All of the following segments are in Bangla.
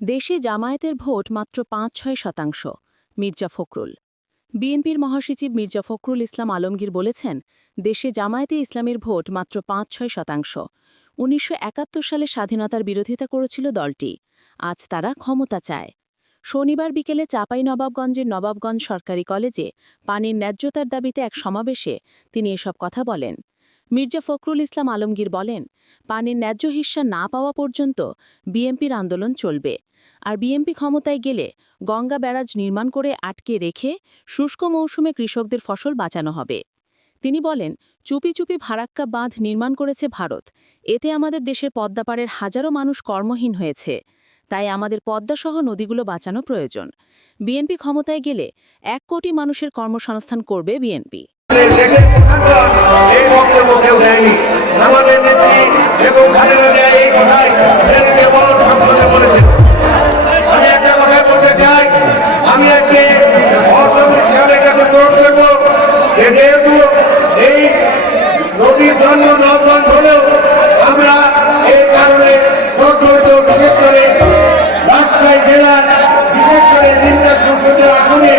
দেশে জামায়াতের ভোট মাত্র পাঁচ ছয় শতাংশ, মির্জা ফখরুল। বিএনপির মহাসচিব মির্জা ফখরুল ইসলাম আলমগীর বলেছেন, দেশে জামায়াতে ইসলামের ভোট মাত্র পাঁচ ছয় শতাংশ। উনিশশো একাত্তর সালে স্বাধীনতার বিরোধিতা করেছিল দলটি। আজ তারা ক্ষমতা চায়। শনিবার বিকেলে চাপাই নবাবগঞ্জের নবাবগঞ্জ সরকারি কলেজে পানির ন্যায্যতার দাবিতে এক সমাবেশে তিনি এসব কথা বলেন। মির্জা ফখরুল ইসলাম আলমগীর বলেন, পানির ন্যায্য হিস্যা না পাওয়া পর্যন্ত বিএনপির আন্দোলন চলবে। আর বিএনপি ক্ষমতায় গেলে গঙ্গা ব্যারাজ নির্মাণ করে আটকে রেখে শুষ্ক মৌসুমে কৃষকদের ফসল বাঁচানো হবে। তিনি বলেন, চুপি চুপি ভারাক্কা বাঁধ নির্মাণ করেছে ভারত। এতে আমাদের দেশের পদ্মাপাড়ের হাজারো মানুষ কর্মহীন হয়েছে। তাই আমাদের পদ্মাসহ নদীগুলো বাঁচানো প্রয়োজন। বিএনপি ক্ষমতায় গেলে এক কোটি মানুষের কর্মসংস্থান করবে বিএনপি। কেউ দেয়নি। আমাদের নেত্রী এবং খালেদা জিয়া এই সেদিকে বড় সংসদে বলেছেন, আমি একটা কথা বলতে চাই। আমি আজকে অর্থমন্ত্রী সাহেবের কাছে অনুরোধ করব যে যেহেতু এই নদীর জন্য নবগঞ্জ হলেও আমরা এই কারণে প্রজ্বলিত বিশেষ করে রাজশাহী জেলার, বিশেষ করে তিনটা সংসদীয় আসনে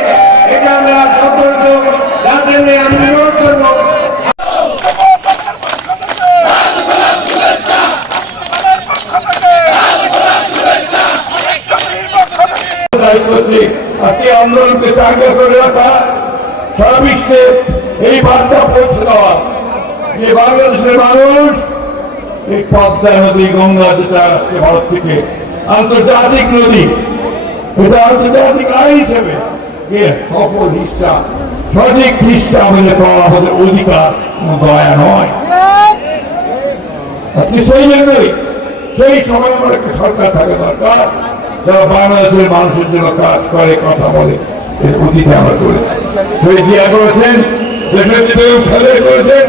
এটা আমরা প্রজ্বলিত যার জন্য আমি অনুরোধ করব আজকে আন্দোলনকে করে রাখা সারা বিশ্বে এই বার্তা পৌঁছে দেওয়া। যে বাংলাদেশের মানুষ এই পদ্মা নদী, গঙ্গা যেটা আসছে ভারত থেকে আন্তর্জাতিক নদী, এটা আন্তর্জাতিক আইন হিসেবে সঠিক হিসা আমাদের পাওয়া আমাদের অধিকার দয়া নয়। আজকে সেই জন্যই সেই সময় আমার একটা সরকার থাকা দরকার। যারা বাংলাদেশের মানুষের জন্য কাজ করে, কথা বলে, এর অতীতে আমরা করেছি। সেই জিয়া করেছেন দেশের করেছেন?